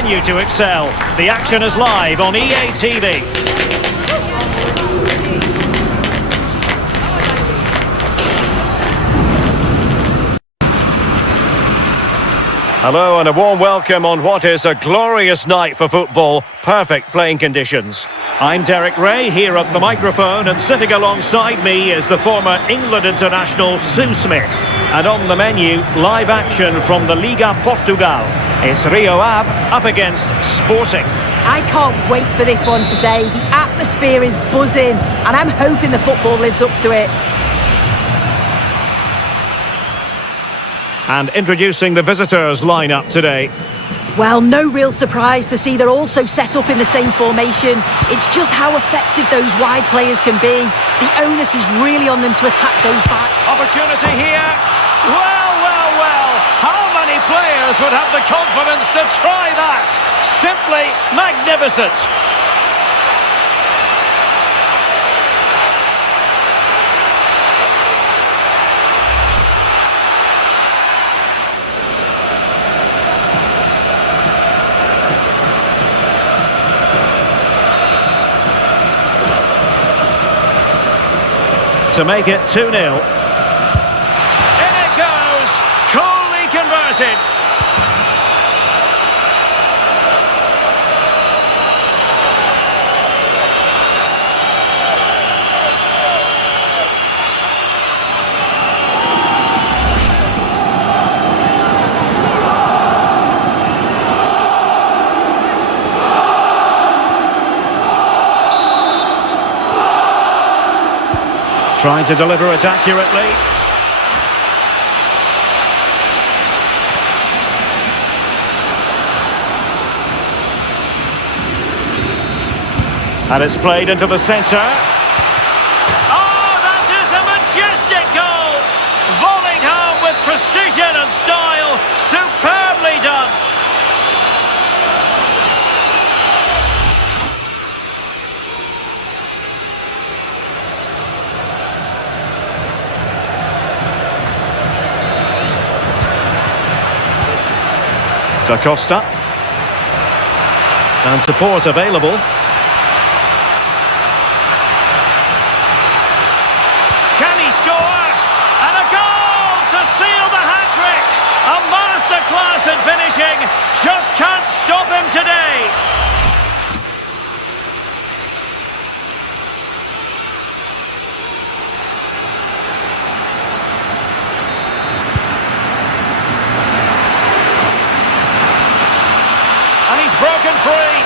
continue to excel. The action is live on EA TV. Hello and a warm welcome on what is a glorious night for football. Perfect playing conditions. I'm Derek Ray here at the microphone, and sitting alongside me is the former England international Sue Smith. And on the menu, live action from the Liga Portugal. It's Rio Ave up against Sporting. I can't wait for this one today. The atmosphere is buzzing and I'm hoping the football lives up to it. And introducing the visitors lineup today. Well, no real surprise to see they're also set up in the same formation. It's just how effective those wide players can be. The onus is really on them to attack those back. Opportunity here. Well. How many players would have the confidence to try that? Simply magnificent. To make it 2-0. In it goes! Coolly converted. Trying to deliver it accurately. And it's played into the centre. Oh, that is a majestic goal! Volleyed home with precision and style. Superbly done. Da Costa. And support available. Can he score? And a goal to seal the hat-trick! A masterclass in finishing. Just can't stop him today. Broken free.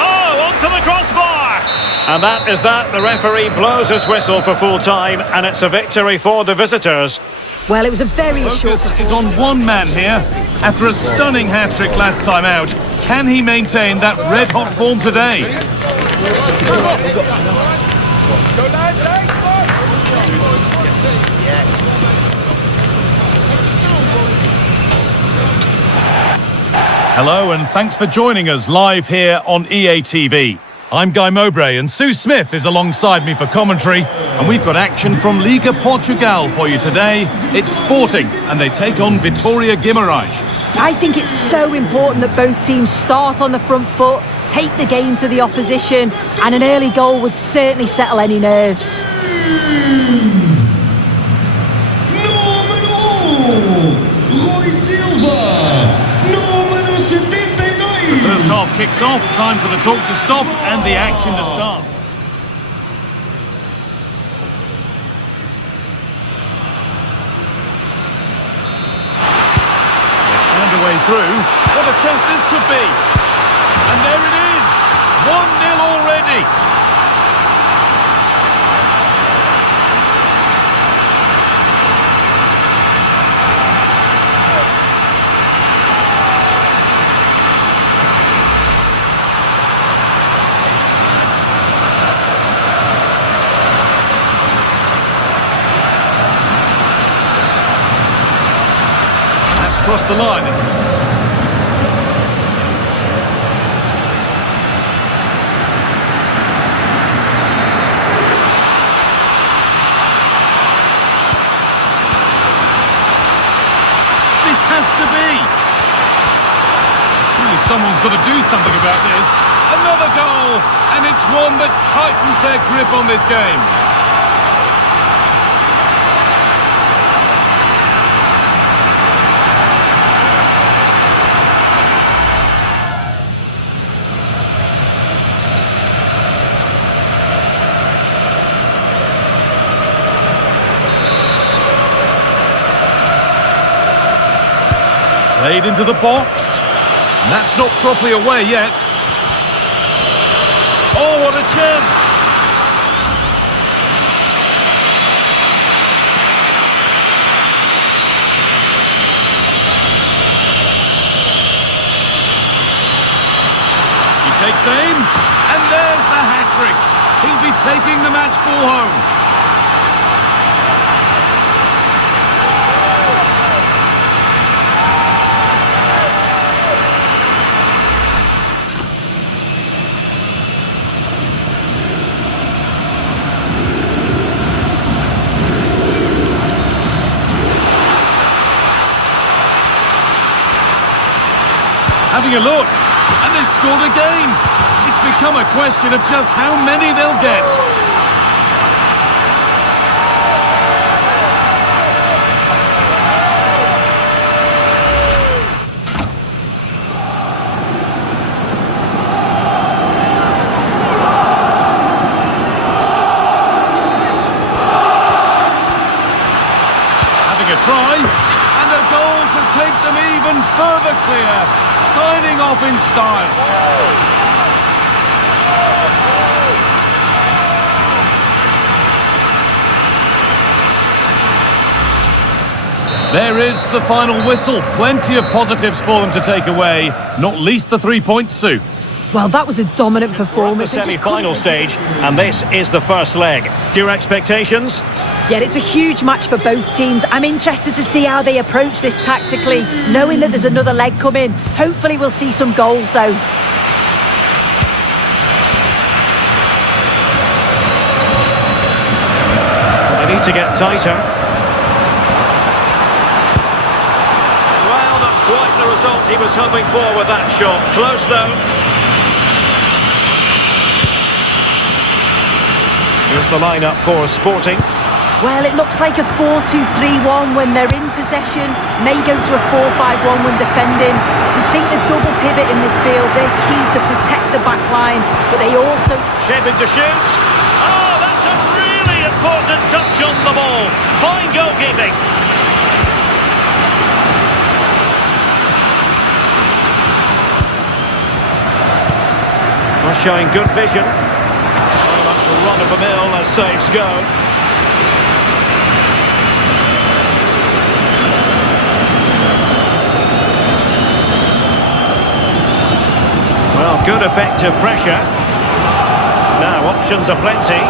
Oh, onto the crossbar. And that is that. The referee blows his whistle for full time, and it's a victory for the visitors. Well, it was a very short focus is on one man here. After a stunning hat-trick last time out, can he maintain that red-hot form today? Hello and thanks for joining us live here on EA TV. I'm Guy Mowbray and Sue Smith is alongside me for commentary, and we've got action from Liga Portugal for you today. It's Sporting and they take on Vitória Guimarães. I think it's so important that both teams start on the front foot, take the game to the opposition, and an early goal would certainly settle any nerves. The first half kicks off, time for the talk to stop and the action to start. They've found a way through. What a chance this could be! And there it is! 1-0 already! Across the line. someone's got to do something about this. Another goal, and it's one that tightens their grip on this game. Played into the box. And that's not properly away yet. Oh, what a chance! He takes aim, and there's the hat-trick. He'll be taking the match ball home. Having a look, and they've scored again. It's become a question of just how many they'll get. Having a try, and a goal to take them even further clear. Signing off in style. There is the final whistle. Plenty of positives for them to take away, not least the 3 points, Sue. Well, that was a dominant performance. The semi-final stage, and this is the first leg. Your expectations? Yeah, it's a huge match for both teams. I'm interested to see how they approach this tactically, knowing that there's another leg coming. Hopefully we'll see some goals, though. They need to get tighter. Well, not quite the result he was hoping for with that shot. Close, though. Here's the lineup for Sporting. Well, it looks like a 4-2-3-1 when they're in possession, may go to a 4-5-1 when defending. You think the double pivot in midfield, they're key to protect the back line, but they also... Shaping to shoot. Oh, that's a really important touch on the ball. Fine goalkeeping. Well, showing good vision. Oh, that's a run of the mill as saves go. Well, good effective pressure. Now options are plenty.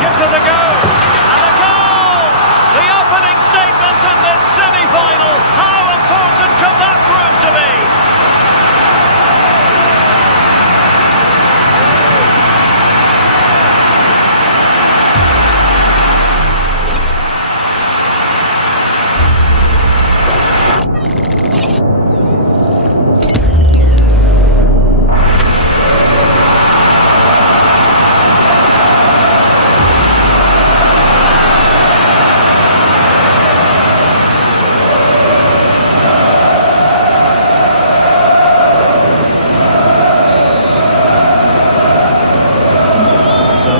Gives it a go. And a goal! The opening statement in this semi-final. How important can that prove to be?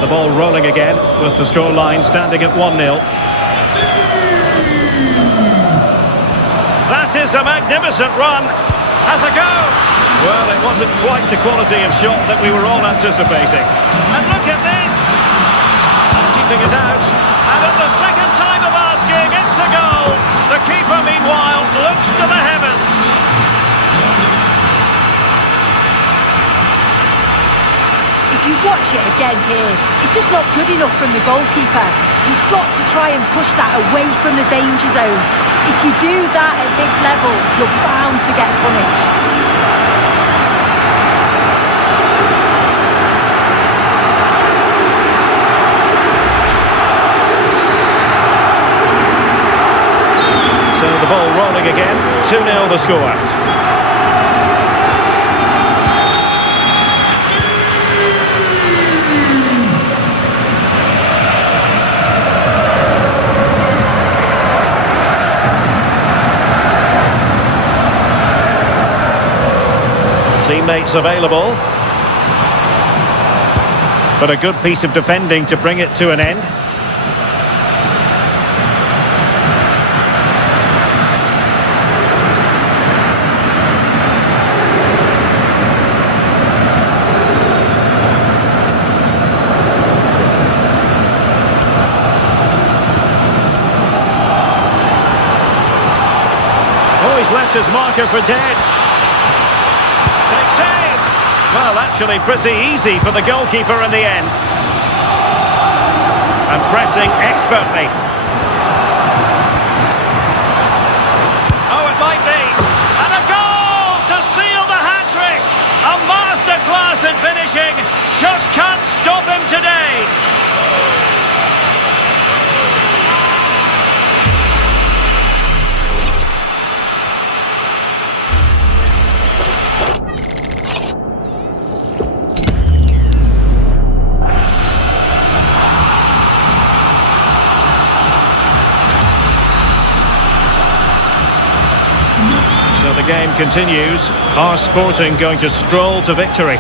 The ball rolling again, with the scoreline standing at 1-0. That is a magnificent run. Has a go. Well, it wasn't quite the quality of shot that we were all anticipating. And look at this. And keeping it out. And at the second time of asking, it's a goal. The keeper, meanwhile, looks to the heavens. If you watch it again here, it's just not good enough from the goalkeeper. He's got to try and push that away from the danger zone. If you do that at this level, you're bound to get punished. So the ball rolling again, 2-0 the score. teammates available. But a good piece of defending to bring it to an end. Oh, he's left his marker for dead. Takes aim. Well, actually pretty easy for the goalkeeper in the end. And pressing expertly. Oh, it might be. And a goal to seal the hat-trick. A masterclass in finishing. Just can't stop him today. So the game continues. Our Sporting going to stroll to victory.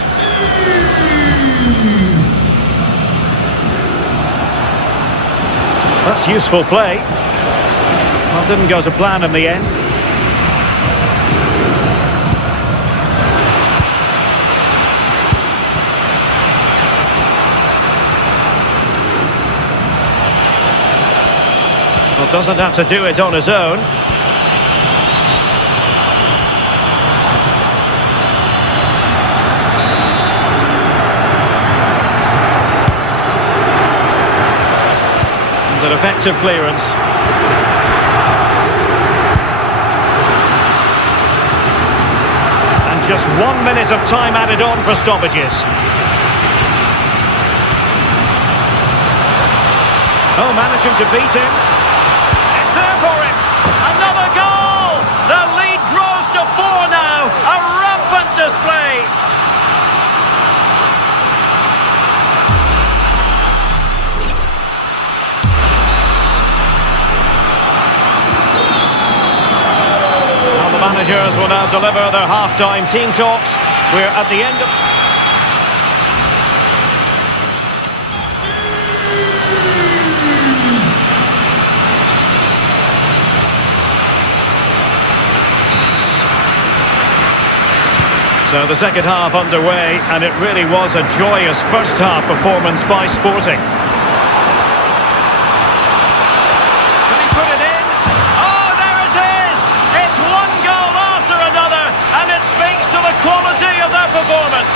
That's useful play. Well, didn't go to plan in the end. Well, doesn't have to do it on his own. An effective clearance. And just 1 minute of time added on for stoppages. Oh, managing to beat him. It's there for him. Another goal! The lead grows to 4 now. A rampant display. Managers will now deliver their half-time team talks. We're at the end of... So the second half underway, and it really was a joyous first half performance by Sporting. Quality of their performance.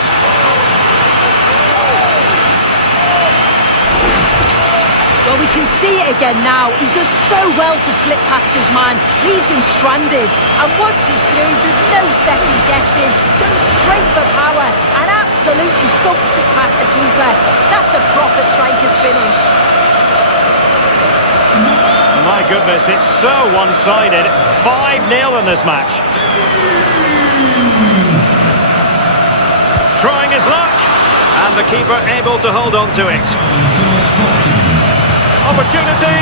Well, we can see it again now. He does so well to slip past his man, leaves him stranded. And once he's through, there's no second guessing. Goes straight for power and absolutely thumps it past the keeper. That's a proper striker's finish. My goodness, it's so one-sided. 5-0 in this match. Trying his luck, and the keeper able to hold on to it. Opportunity,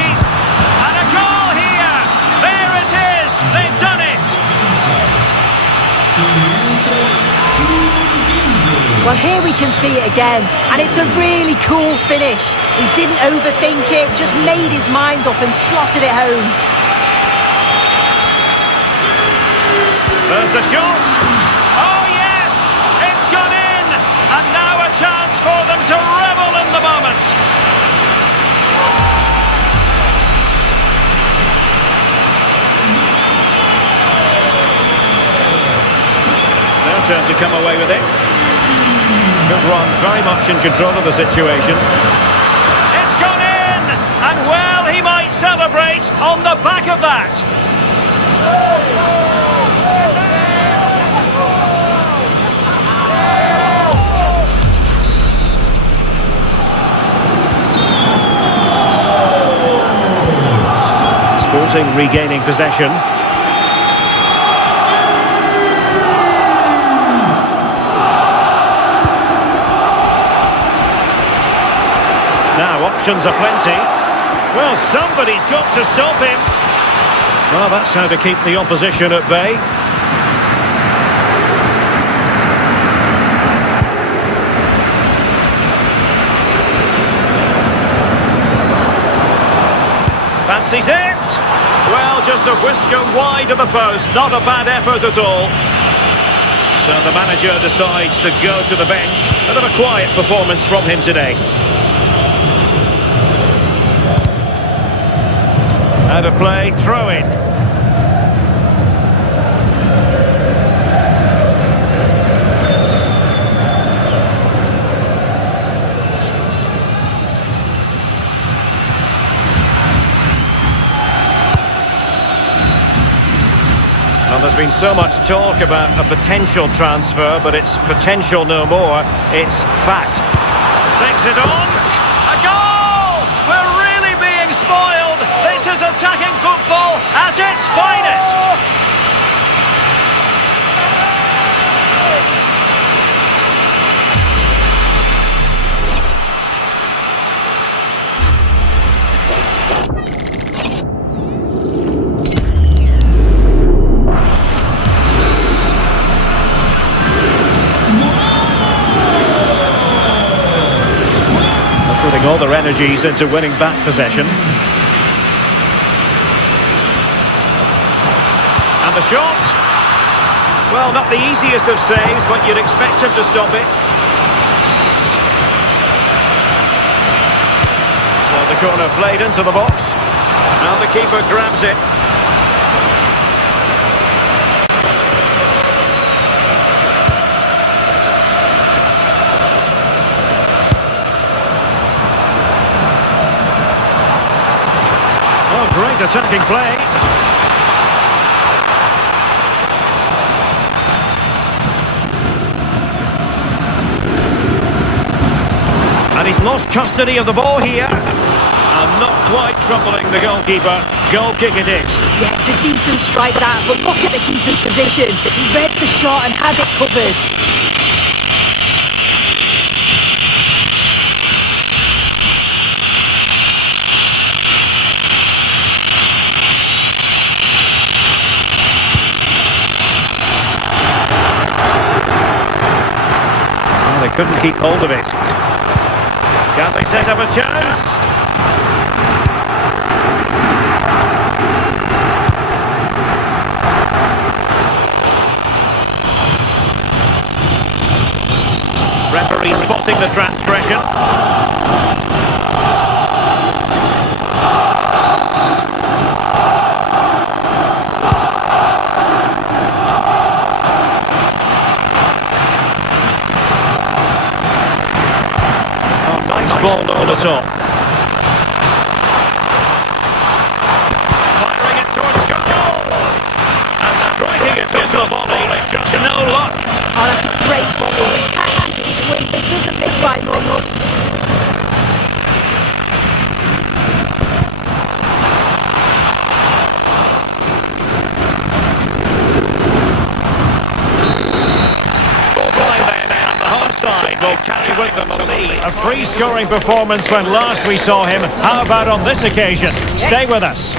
and a goal here. There it is, they've done it. Well, here we can see it again, and it's a really cool finish. He didn't overthink it, just made his mind up and slotted it home. There's the shot. Oh yes, it's gone in. And now a chance for them to revel in the moment. Their turn to come away with it. Good run, very much in control of the situation. It's gone in! And well, he might celebrate on the back of that. Sporting regaining possession. Now options are plenty. Well, somebody's got to stop him. Well, that's how to keep the opposition at bay. he's it! Well, just a whisker wide of the post, not a bad effort at all. So the manager decides to go to the bench. A bit of a quiet performance from him today. Out of play, throw in. Well, there's been so much talk about a potential transfer, but it's potential no more. It's fact. Takes it on. A goal! We're really being spoiled. This is attacking football at its finest. Putting all their energies into winning back possession. And the shot. Well, not the easiest of saves, but you'd expect him to stop it. So the corner played into the box. And the keeper grabs it. Great attacking play. And he's lost custody of the ball here. And not quite troubling the goalkeeper. Goal kick it is. Yeah, it's a decent strike that, but look at the keeper's position. He read the shot and had it covered. They couldn't keep hold of it. Can they set up a chance? Referee spotting the transgression. Ball over the top. Firing it towards goal. And striking it into the body. Just no luck. Oh, that's a great ball. And it's sweet. It doesn't miss by much. Will carry with them the lead. A free-scoring performance when last we saw him. How about on this occasion? Yes. Stay with us.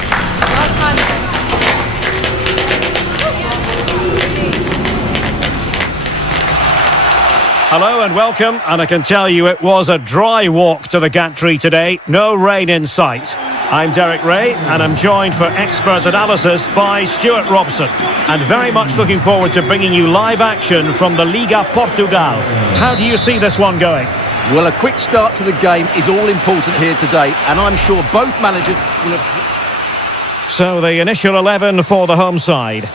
Hello and welcome, and I can tell you it was a dry walk to the gantry today. No rain in sight. I'm Derek Ray, and I'm joined for expert analysis by Stuart Robson. And very much looking forward to bringing you live action from the Liga Portugal. How do you see this one going? Well, a quick start to the game is all important here today, and I'm sure both managers will have... So the initial 11 for the home side.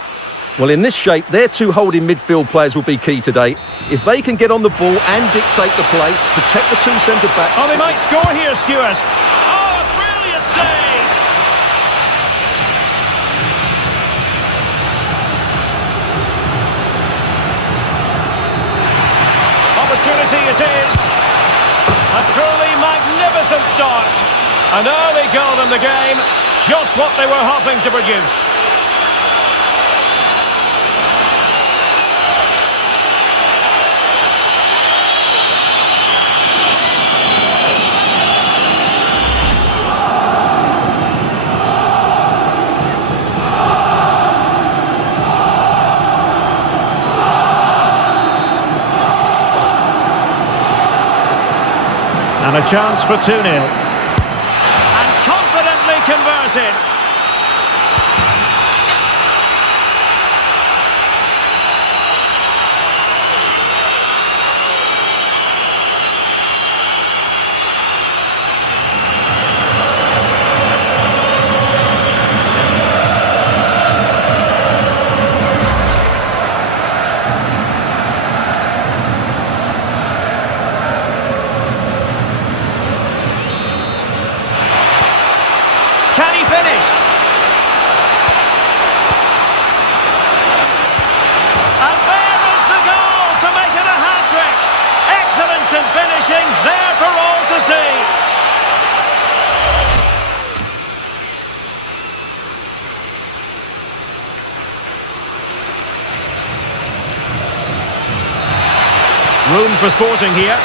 Well, in this shape, their two holding midfield players will be key today. If they can get on the ball and dictate the play, protect the two centre-backs... Oh, they might score here, Stuart. Oh, brilliant save! Opportunity it is. A truly magnificent start. An early goal in the game. Just what they were hoping to produce. And a chance for 2-0. And confidently converted. for Sporting here.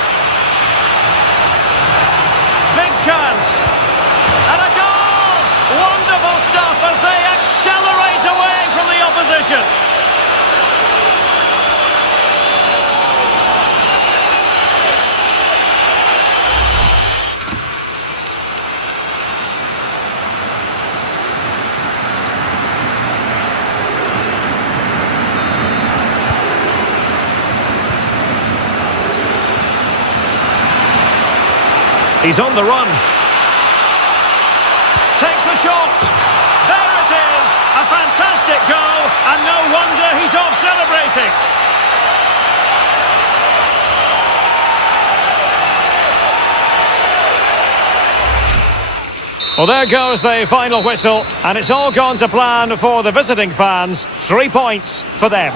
Big chance. And a goal! Wonderful stuff as they accelerate away from the opposition. He's on the run. Takes the shot. There it is. A fantastic goal. And no wonder he's off celebrating. Well, there goes the final whistle. And it's all gone to plan for the visiting fans. 3 points for them.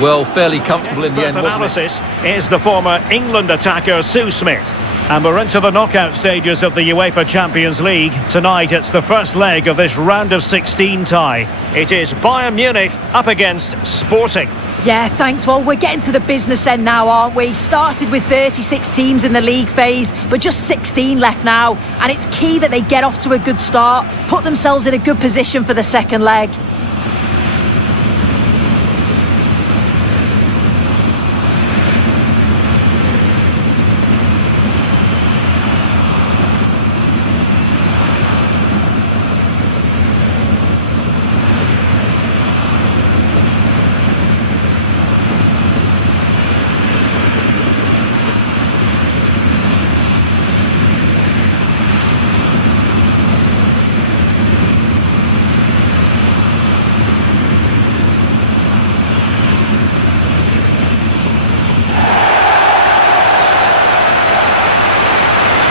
Well, fairly comfortable in the end, wasn't it? Analysis is the former England attacker Sue Smith. And we're into the knockout stages of the UEFA Champions League. Tonight it's the first leg of this round of 16 tie. It is Bayern Munich up against Sporting. Yeah, thanks. Well, we're getting to the business end now, aren't we? Started with 36 teams in the league phase, but just 16 left now. And it's key that they get off to a good start, put themselves in a good position for the second leg.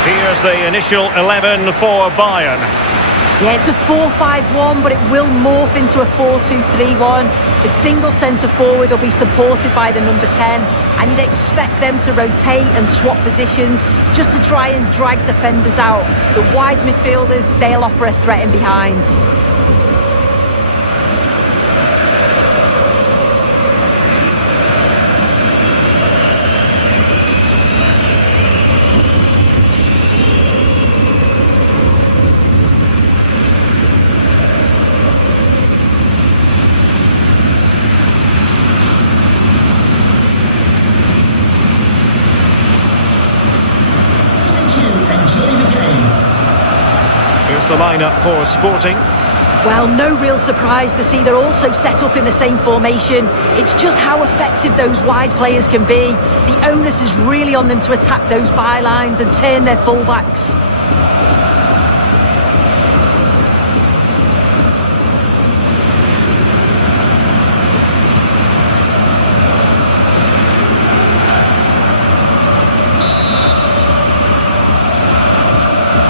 Here's the initial 11 for Bayern. Yeah, it's a 4-5-1, but it will morph into a 4-2-3-1. The single centre-forward will be supported by the number 10, and you'd expect them to rotate and swap positions just to try and drag defenders out. The wide midfielders, they'll offer a threat in behind. Here's the lineup for Sporting. Well, no real surprise to see they're also set up in the same formation. It's just how effective those wide players can be. The onus is really on them to attack those bylines and turn their fullbacks.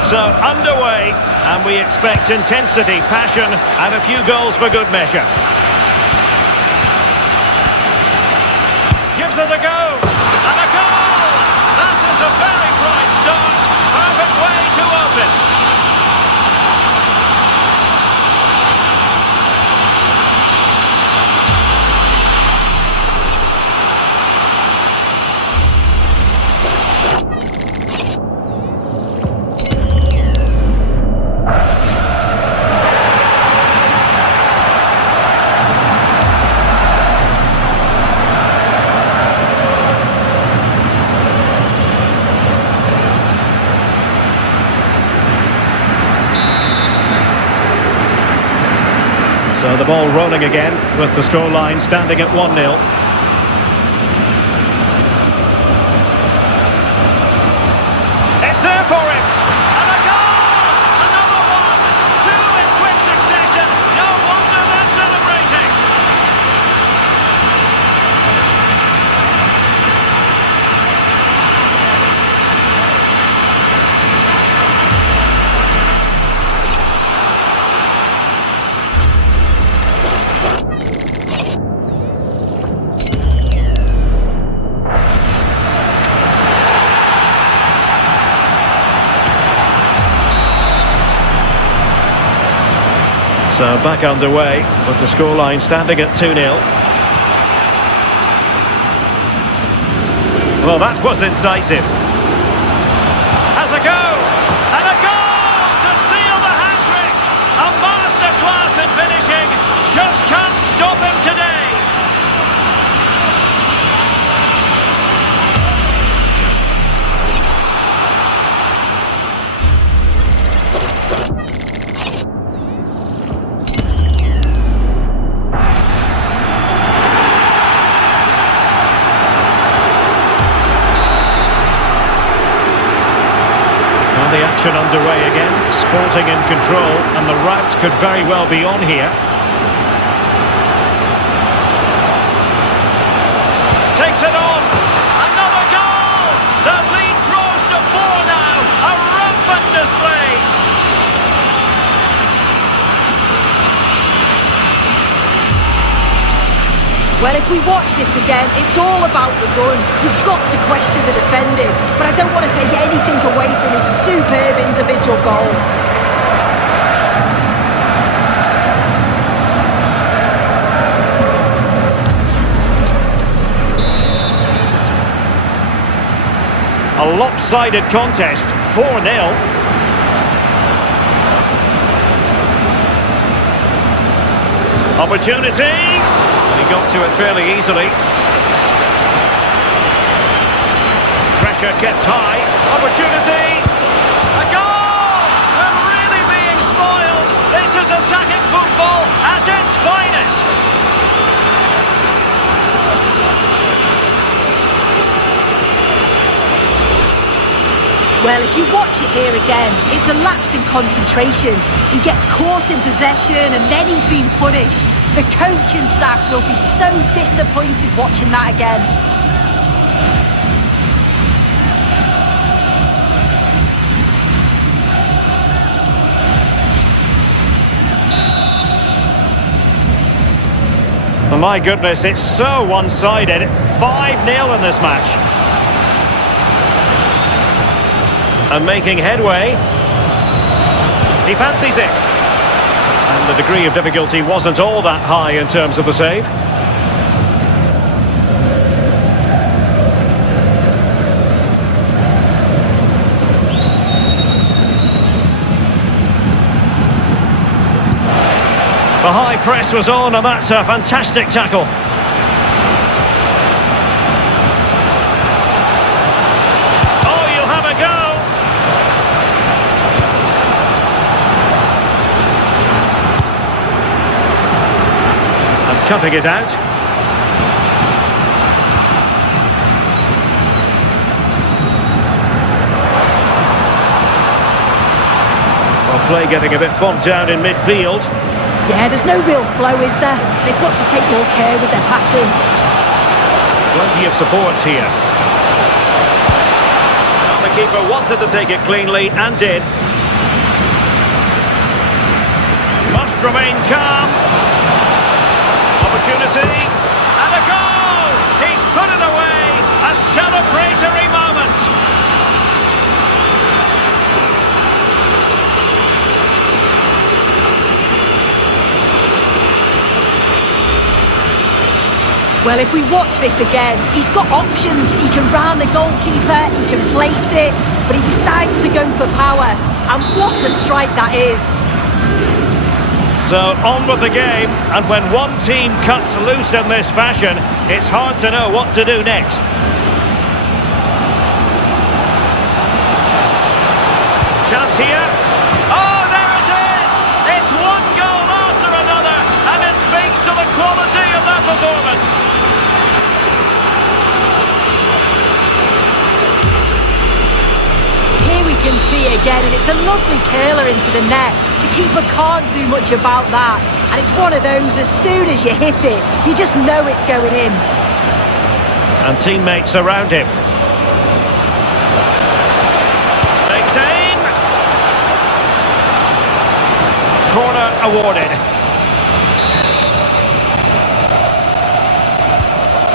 So underway, and we expect intensity, passion, and a few goals for good measure. Gives it a go, and a goal! That is a very bright start, perfect way to open. So the ball rolling again, with the scoreline standing at 1-0. It's there for him! And a goal! Another one! Two in quick succession! No wonder they're celebrating! So back underway, with the scoreline standing at 2-0. Well, that was incisive. Has a go! And a goal to seal the hat-trick! A masterclass in finishing! Just can't stop him today! The action underway again, Sporting in control, and the rout could very well be on here. Takes it on, another goal! The lead grows to 4 now, a rampant display! Well, if we watch this again, it's all about the run. We've got to question the defending, but I don't want to take anything away from his superb individual goal. A lopsided contest, 4-0. Opportunity! He got to it fairly easily. Pressure kept high. Opportunity! A goal! We're really being spoiled. This is attacking football at its finest. Well, if you watch it here again, it's a lapse in concentration. He gets caught in possession and then he's being punished. The coaching staff will be so disappointed watching that again. Oh my goodness, it's so one-sided. 5-0 in this match. And making headway. He fancies it. And the degree of difficulty wasn't all that high in terms of the save. The high press was on, and that's a fantastic tackle. Oh, you'll have a go! And cutting it out. Well, play getting a bit bogged down in midfield. Yeah, there's no real flow, is there? They've got to take more care with their passing. Plenty of support here. Well, the keeper wanted to take it cleanly and did. Must remain calm. Opportunity. And a goal! He's put it away. A celebratory moment. Well, if we watch this again, he's got options. He can round the goalkeeper, he can place it, but he decides to go for power. And what a strike that is. So, on with the game, and when one team cuts loose in this fashion, it's hard to know what to do next. Chance here. Oh, there it is! It's one goal after another, and it speaks to the quality of that performance. Here we can see it again, and it's a lovely curler into the net. The keeper can't do much about that. And it's one of those, as soon as you hit it, you just know it's going in. And teammates around him. Takes aim. Corner awarded.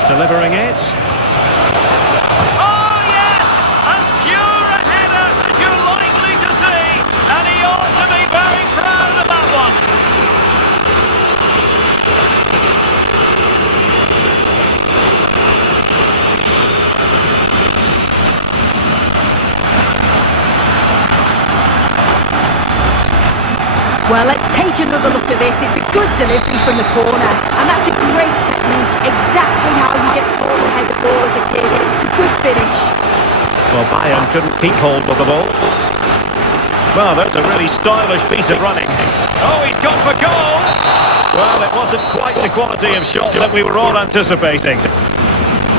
Delivering it. Oh yes! As pure a header as you're likely to see. And he ought to be very proud of that one. Well, let's take another look at this. It's a good delivery from the corner, and that's a great technique. Exactly how you get taught to head the ball as a kid. It's a good finish. Well, Bayern couldn't keep hold of the ball. Well, that's a really stylish piece of running. Oh, he's gone for goal! Well, it wasn't quite the quality of shot that we were all anticipating.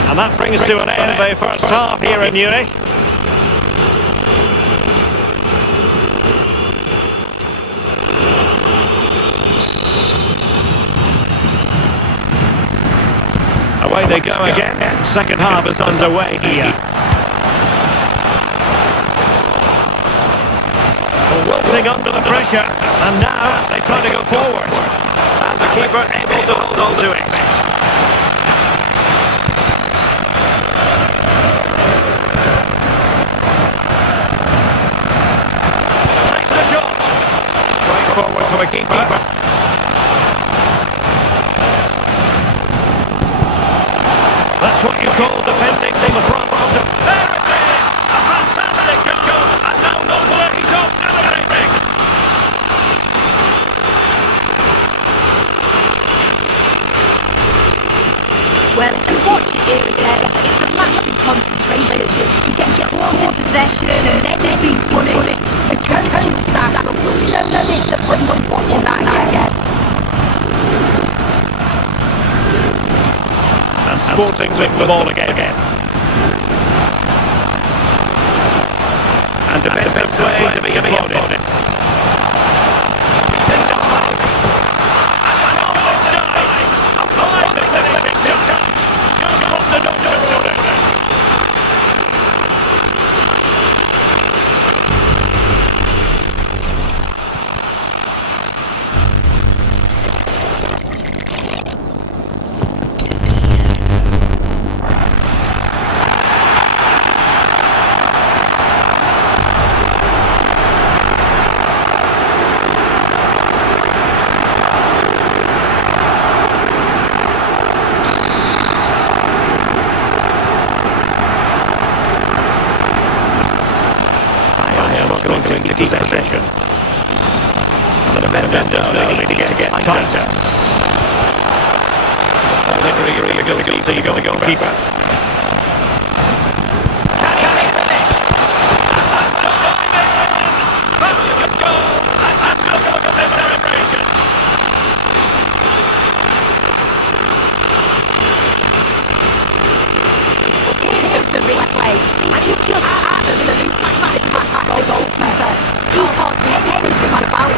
And that brings to an end the first half here in Munich. Away they go again. Second half is underway here. Wilting under the pressure, and now they try to go forward. And the keeper able to hold on to it. Takes the shot. Straight forward for the keeper. That's what you call defending from the front. There it is! A fantastic goal! And now nobody he's off celebrating! Well, if you watch it here again, it's a lapse in concentration. He gets caught in possession and then he's being punished. The coaching staff will be so disappointed watching that again. And Sporting with the ball again. And defensive play to be applauded. To keep possession. The defenders now need to get tighter. Really good goalkeeper. Can he finish? Just find it! That's a goal! And just look at their celebrations! Here's the replay, and you just absolutely smashed past the goalkeeper. He can't do anything about it.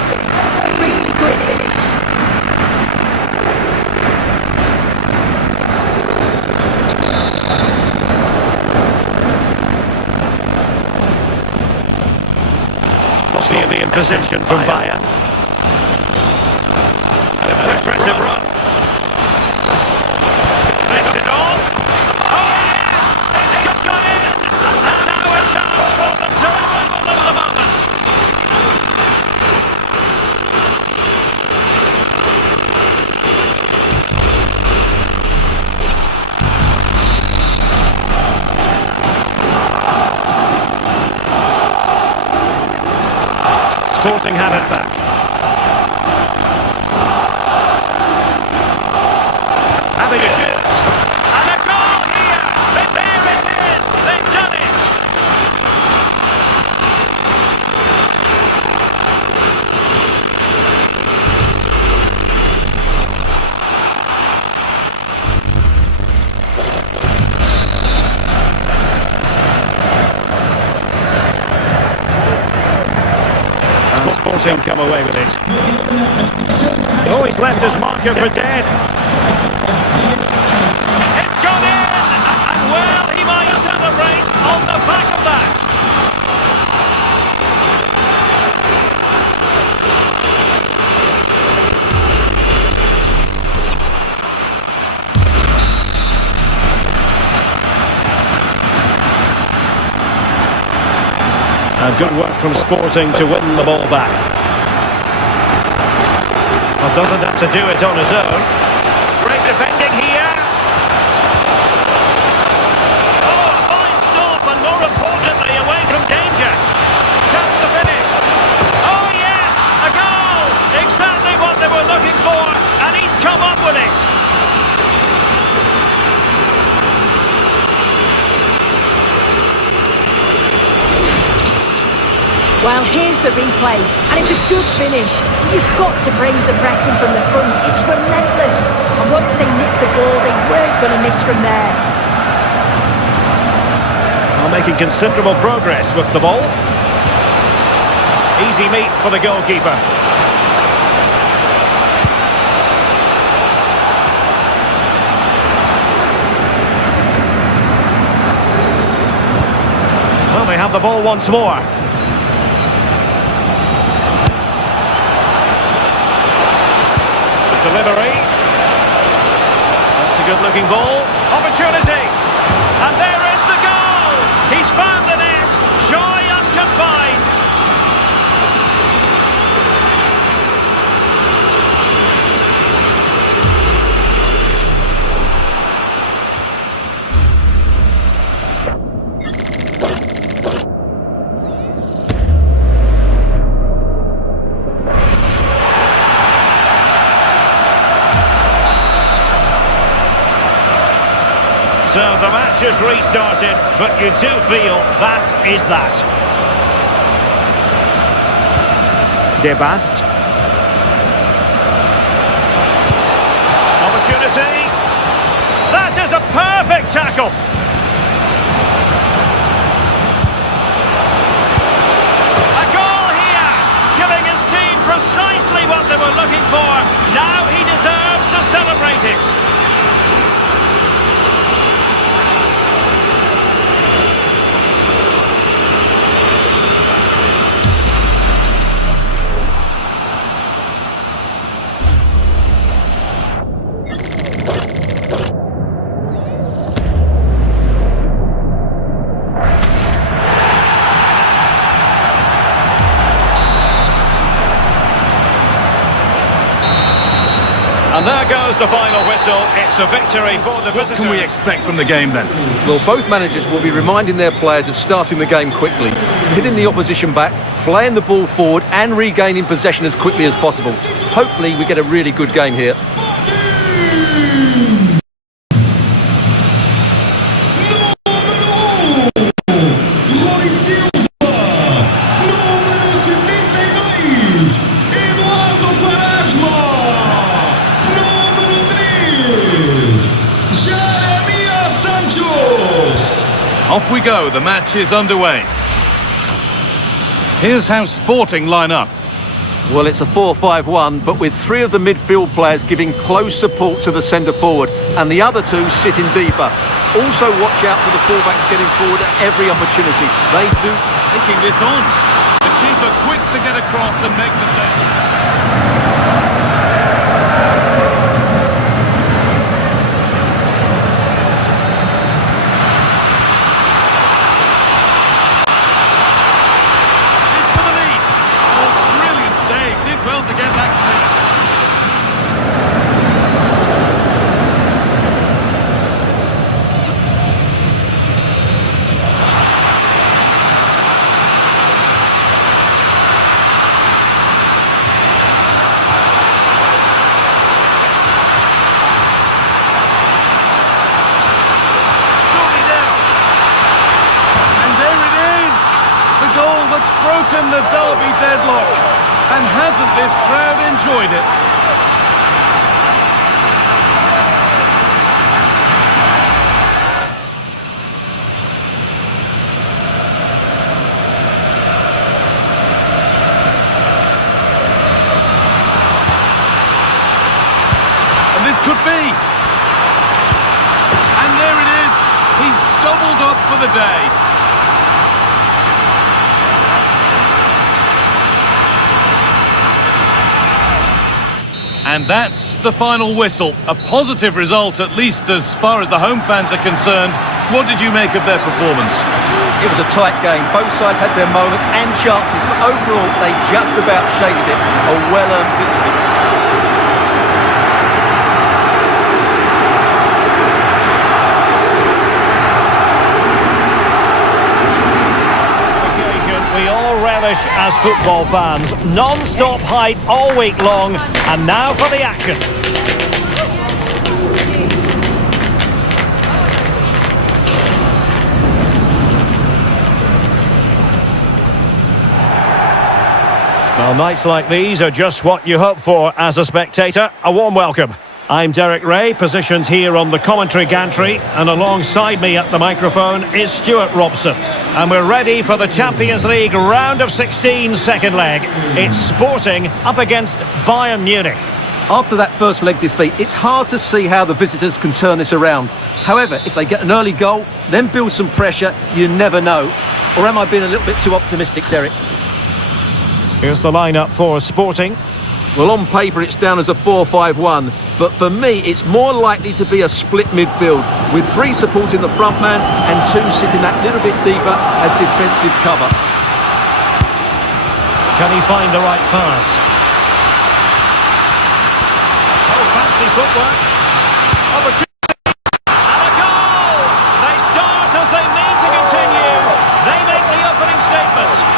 Really good finish. Clearly in possession from Bayern. An impressive run. Takes it on. Oh yes! It's just gone in! And now a chance for them to unravel them the moment. Sporting had it back. Having a shoot. And a goal here! And there it is! They've done it! Sporting come away with it. Oh, he's left his marker for dead. It's gone in! And well, he might celebrate on the back of that. And good work from Sporting to win the ball back. Well, doesn't have to do it on his own. Great defending here. Oh, a fine stop, and more importantly, away from danger. Chance to finish. Oh yes, a goal! Well, here's the replay, and it's a good finish. You've got to praise the pressing from the front. It's relentless. And once they nicked the ball, they weren't going to miss from there. Well, making considerable progress with the ball. Easy meat for the goalkeeper. Well, they have the ball once more. Delivery. That's a good-looking ball. Opportunity. And there is the goal. He's found the net. Joy unconfined. So the match has restarted, but you do feel that is that. De Bast. Opportunity. That is a perfect tackle. A goal here, giving his team precisely what they were looking for. Now he deserves to celebrate it. And there goes the final whistle. It's a victory for the visitors. What can we expect from the game then? Well, both managers will be reminding their players of starting the game quickly, hitting the opposition back, playing the ball forward and regaining possession as quickly as possible. Hopefully we get a really good game here. Off we go, the match is underway. Here's how Sporting line up. Well, it's a 4-5-1, but with three of the midfield players giving close support to the centre forward and the other two sitting deeper. Also watch out for the fullbacks getting forward at every opportunity. They do. Taking this on. The keeper quick to get across and make the save. Well to get that clear. Surely now. And there it is. The goal that's broken the derby deadlock. And hasn't this crowd enjoyed it? And this could be. And there it is. He's doubled up for the day. And that's the final whistle. A positive result, at least as far as the home fans are concerned. What did you make of their performance? It was a tight game. Both sides had their moments and chances, but overall they just about shaded it. A well-earned victory. We all relish as football fans. Non-stop hype all week long. And now for the action. Well, nights like these are just what you hope for as a spectator. A warm welcome. I'm Derek Ray, positioned here on the commentary gantry, and alongside me at the microphone is Stuart Robson. And we're ready for the Champions League round of 16 second leg. It's Sporting up against Bayern Munich. After that first leg defeat, it's hard to see how the visitors can turn this around. However, if they get an early goal, then build some pressure, you never know. Or am I being a little bit too optimistic, Derek? Here's the lineup for Sporting. Well, on paper it's down as a 4-5-1, but for me it's more likely to be a split midfield, with 3 supporting the front man and 2 sitting that little bit deeper as defensive cover. Can he find the right pass? Oh, fancy footwork. Opportunity. And a goal! They start as they mean to continue. They make the opening statement.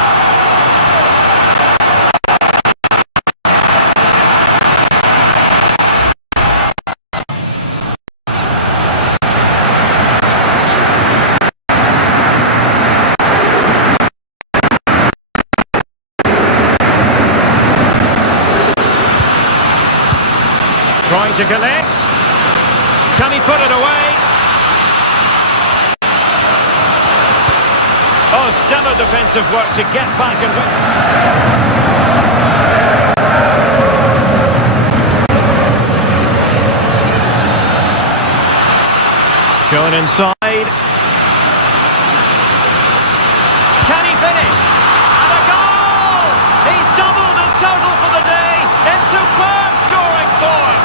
Trying to connect. Can he put it away? Oh, stellar defensive work to get back and win. Shown inside. Can he finish? And a goal! He's doubled his total for the day in superb scoring form.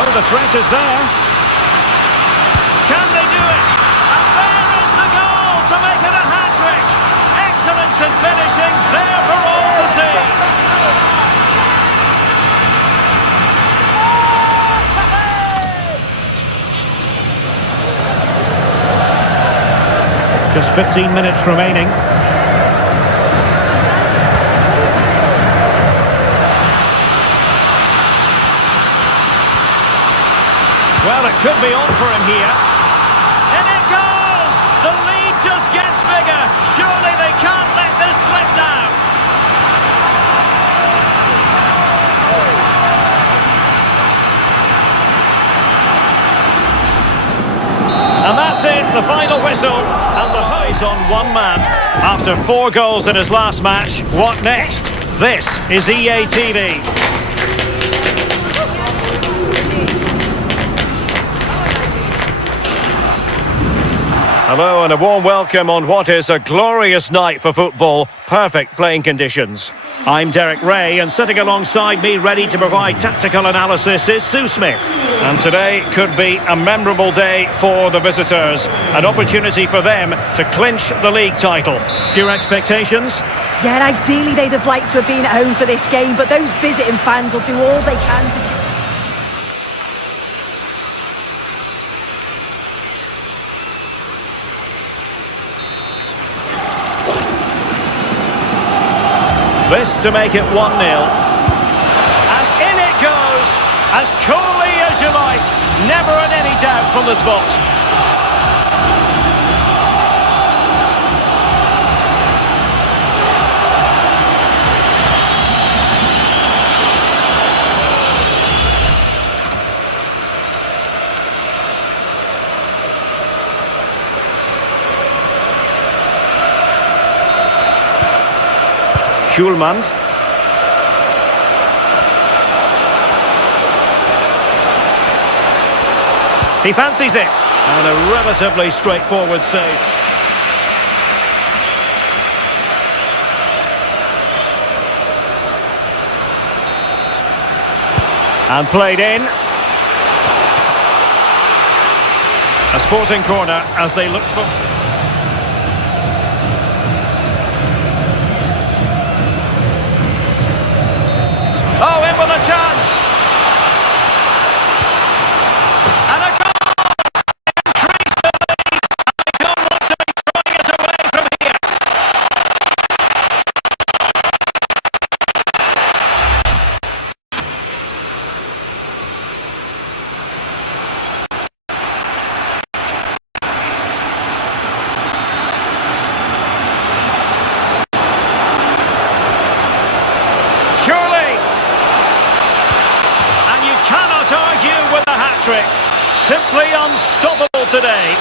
Oh, the threat is there. Can they do it? And there is the goal to make it a hat-trick. Excellence in finishing, there for all to see. Just 15 minutes remaining. Well, it could be on for him here. And it goes! The lead just gets bigger. Surely they can't let this slip now. And that's it, the final whistle. And the hoist on one man. After 4 goals in his last match, what next? This is EA TV. Hello and a warm welcome on what is a glorious night for football. Perfect playing conditions. I'm Derek Ray, and sitting alongside me ready to provide tactical analysis is Sue Smith. And today could be a memorable day for the visitors. An opportunity for them to clinch the league title. Your expectations? Yeah, ideally they'd have liked to have been at home for this game, but those visiting fans will do all they can to... This to make it 1-0. And in it goes, as coolly as you like. Never in any doubt from the spot. Schulman. He fancies it. And a relatively straightforward save. And played in. A Sporting corner as they look for... Oh, in with a chance! And a goal! Increase the lead! And they don't want to be throwing it away from here. simply unstoppable today.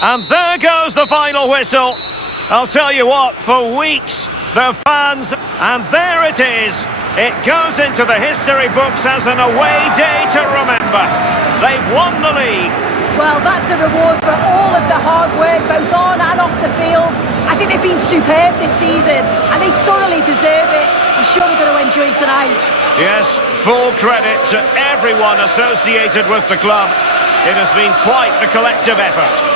And there goes the final whistle. I'll tell you what, for weeks, the fans, and there it is. It goes into the history books as an away day to remember. They've won the league. Well, that's a reward for all of the hard work, both on and off the field. I think they've been superb this season, and they thoroughly deserve it. I'm sure they're going to enjoy tonight. Yes, full credit to everyone associated with the club. It has been quite the collective effort.